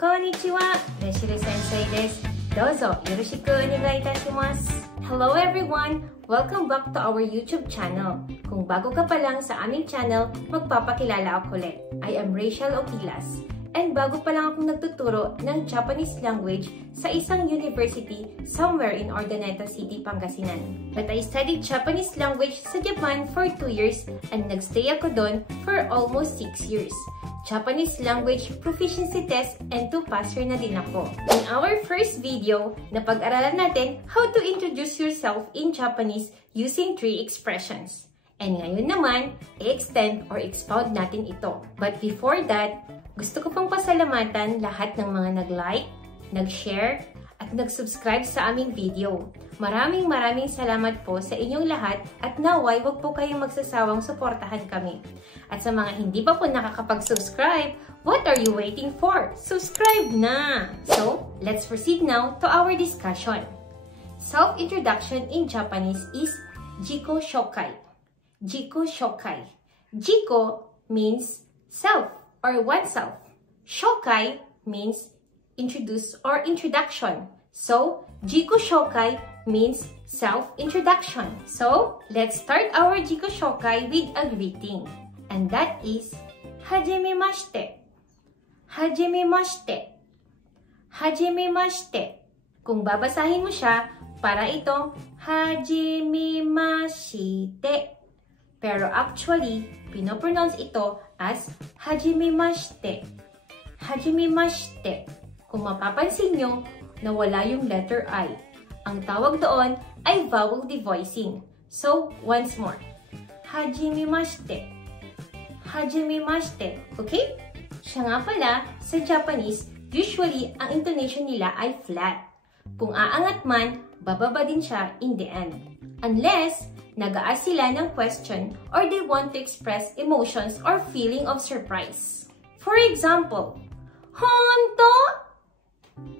Konnichiwa, Reshiro Sensei desu. Dozo yoroshiku onegai itashimasu. Hello everyone! Welcome back to our YouTube channel. Kung bago ka pa lang sa aming channel, magpapakilala ako ulit. I am Rachel Oquilas. And bago pa lang akong nagtuturo ng Japanese language sa isang university somewhere in Urdaneta City, Pangasinan. But I studied Japanese language sa Japan for 2 years and nagstay ako doon for almost 6 years. Japanese language proficiency test and 2-passer na din ako. In our first video, napag-aralan natin how to introduce yourself in Japanese using 3 expressions. And ngayon naman, i-extend or expound natin ito. But before that, gusto ko pang pasalamatan lahat ng mga nag-like, nag-share, at nag-subscribe sa aming video. Maraming salamat po sa inyong lahat at naway huwag po kayong magsasawang suportahan kami. At sa mga hindi pa po nakakapag-subscribe, what are you waiting for? Subscribe na! So, let's proceed now to our discussion. Self-introduction in Japanese is Jiko Shokai. Jiko Shokai. Jiko means self or oneself. Shokai means introduce or introduction. So, Jiko Shokai means self-introduction. So, let's start our Jiko Shokai with a greeting. And that is, Hajimemashite. Hajimemashite. Hajimemashite. Kung babasahin mo siya, para itong Hajimemashite. Pero actually, pinopronounce ito as Hajimemashite. Hajimemashite. Kung mapapansin nyo, nawala yung letter I. Ang tawag doon ay vowel devoicing. So, once more. Hajimemashite. Hajimemashite. Okay? Siya nga pala, sa Japanese, usually, ang intonation nila ay flat. Kung aangat man, bababa din siya in the end. Unless, nag-a-ask sila ng question or they want to express emotions or feeling of surprise. For example, Honto?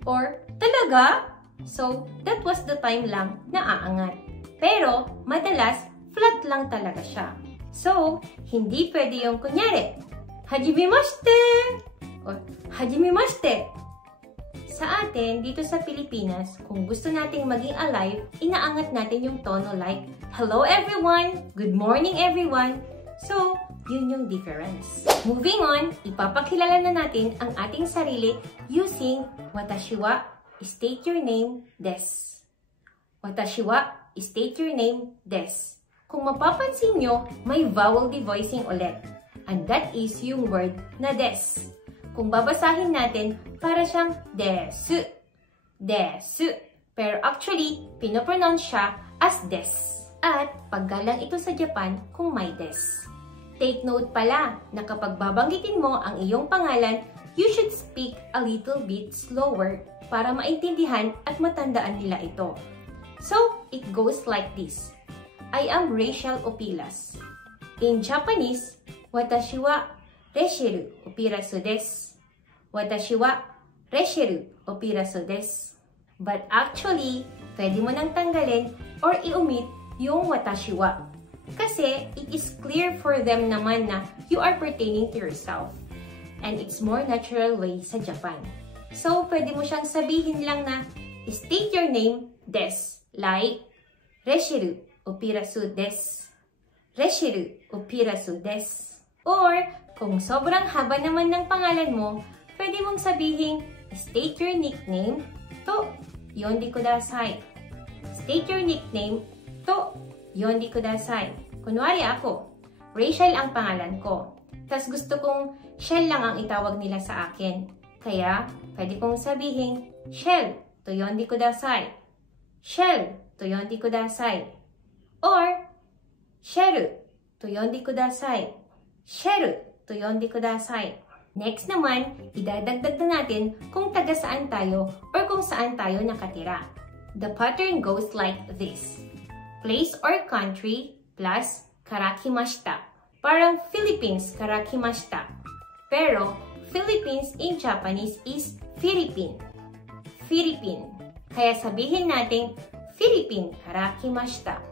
Or, talaga? So, that was the time lang na aangat. Pero, madalas, flat lang talaga siya. So, hindi pwede yung kunyari, Hajimemashite! Or, Hajimemashite! Sa atin, dito sa Pilipinas, kung gusto nating maging alive, inaangat natin yung tono like, hello everyone! Good morning everyone! So, yun yung difference. Moving on, ipapakilala na natin ang ating sarili using Watashi wa state your name desu. Watashi wa state your name desu. Kung mapapansin nyo, may vowel devoicing ulit. And that is yung word na desu. Kung babasahin natin, para siyang desu. Desu. Pero actually, pinopronounce siya as des. At paggalang ito sa Japan kung may des. Take note pala na kapag babanggitin mo ang iyong pangalan, you should speak a little bit slower para maintindihan at matandaan nila ito. So, it goes like this. I am Rachel Oquilas. In Japanese, Watashi wa Reshiro Oquilas desu. Watashi wa Reshiro Oquilas desu. But actually, pwede mo nang tanggalin or i-omit yung watashi wa. Kasi it is clear for them naman na you are pertaining to yourself. And it's more natural way sa Japan. So, pwede mo siyang sabihin lang na state your name desu. Like, Reshiro Oquilas desu. Reshiro Oquilas desu. Or, kung sobrang haba naman ng pangalan mo, pwede mong sabihin, state your nickname to yondi kudasai. State your nickname to yondi kudasai. Kunwari ako, Rachel ang pangalan ko. Tas gusto kong Shell lang ang itawag nila sa akin. Kaya, pwede kong sabihin, Shell to yondi kudasai. Shell to yondi kudasai. Or, Sheru to yondi kudasai. Sheru to yondi kudasai. Next naman, idadagdag na natin kung taga saan tayo or kung saan tayo nakatira. The pattern goes like this. Place or country plus karakimashita. Parang Philippines karakimashita. Pero, Philippines in Japanese is Philippine. Philippine. Kaya sabihin natin, Philippine karakimashita.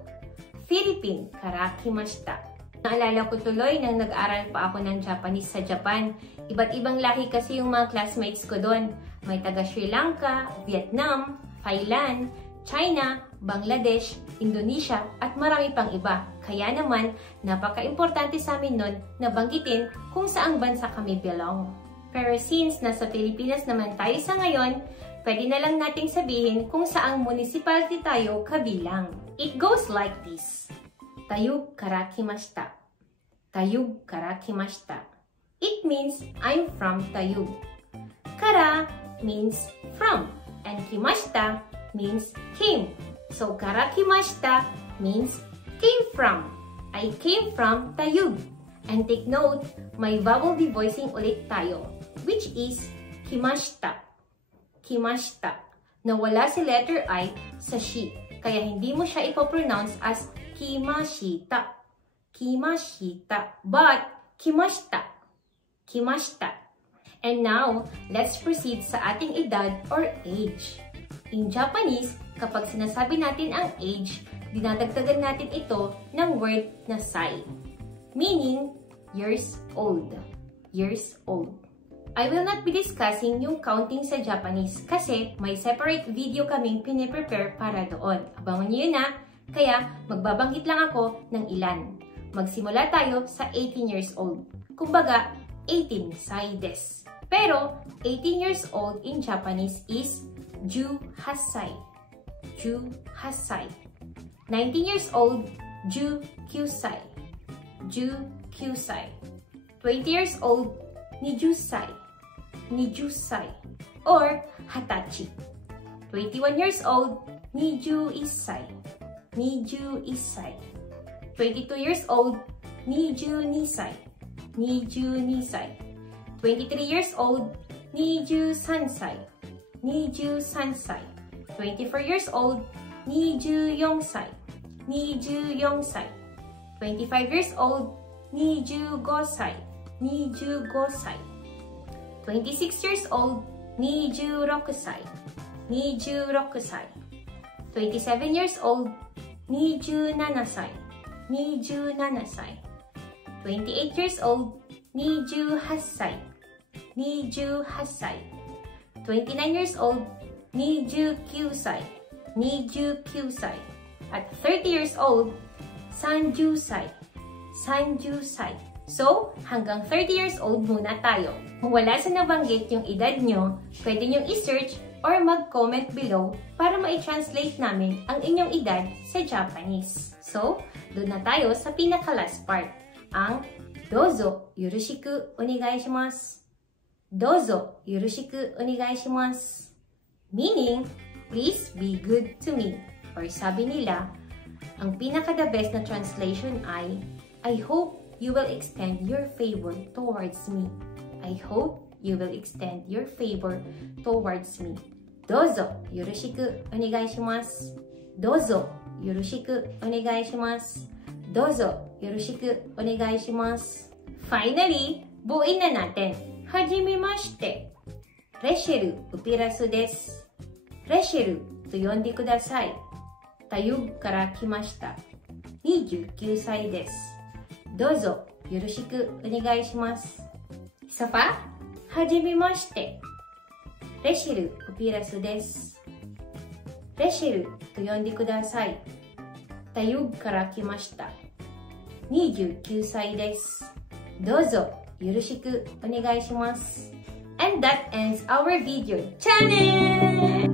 Philippine karakimashita. Naalala ko tuloy nang nag-aral pa ako ng Japanese sa Japan, Iba't ibang lahi kasi yung mga classmates ko doon. May taga Sri Lanka, Vietnam, Thailand, China, Bangladesh, Indonesia, at marami pang iba. Kaya naman, napaka-importante sa amin nun na banggitin kung saang bansa kami belong. Pero since nasa Pilipinas naman tayo sa ngayon, pwede na lang nating sabihin kung saang municipality tayo kabilang. It goes like this. Tayug kara kimashita. Tayug kara kimashita. It means I'm from Tayug. Kara means from, and kimashita means came. So kara kimashita means came from. I came from Tayug. And take note, may vowel devoicing ulit tayo, which is kimashita. Kimashita. Nawala si letter I sa shi, kaya hindi mo siya ipopronounce as kimashita. Kimashita. But kimashita. Kimashita. And now, let's proceed sa ating edad or age. In Japanese, kapag sinasabi natin ang age, dinadagdagan natin ito ng word na sai, meaning years old. Years old. I will not be discussing yung counting sa Japanese kasi may separate video kaming piniprepare para doon. Abangan niyo yun na, kaya magbabanggit lang ako ng ilan. Magsimula tayo sa 18 years old. Kumbaga, 18 sai desu. Pero 18 years old in Japanese is 18 歳. 18歳. 19 years old, 19歳. 19歳. 20 years old, 20歳. 20歳. Or 20歳. 21 years old, 21歳. 21歳. 22 years old, 22歳. 22歳. 23 years old, 23歳. 23歳. 24 years old, 24歳. 24歳. 25 years old, 25歳. 25歳. 26 years old, 26歳. 26歳. 27 years old, 27歳. 27歳. 28 years old, 28歳. 28歳. 29 years old, 29歳. 29歳. At 30 years old, 30歳. 30歳. So, hanggang 30 years old muna tayo. Kung wala sa nabanggit yung edad nyo, pwede nyong i-search or mag-comment below para ma-translate namin ang inyong edad sa Japanese. So, doon na tayo sa pinaka-last part, ang dozo yoroshiku onegai shimasu. Dozo yoroshiku onegai shimasu. Meaning, please be good to me. Or sabi nila, ang pinaka-the best na translation ay, I hope you will extend your favor towards me. I hope you will extend your favor towards me. Dozo yoroshiku onegai shimasu. Dozo yoroshiku onegai shimasu. Dozo yoroshiku onegai shimasu. Finally, buuin na natin. Hajimemashite. Reshiru Upirasu desu. Reshiru to yondi kudasai. Tayug kara kimashita. 29歳です。どうぞよろしくお願いします。isa pa? はじめまして。レシル・ウピラスです。レシルと呼んでください。タユグから来ました。29歳です。どうぞよろしくお願いします。And that ends our video. Channel!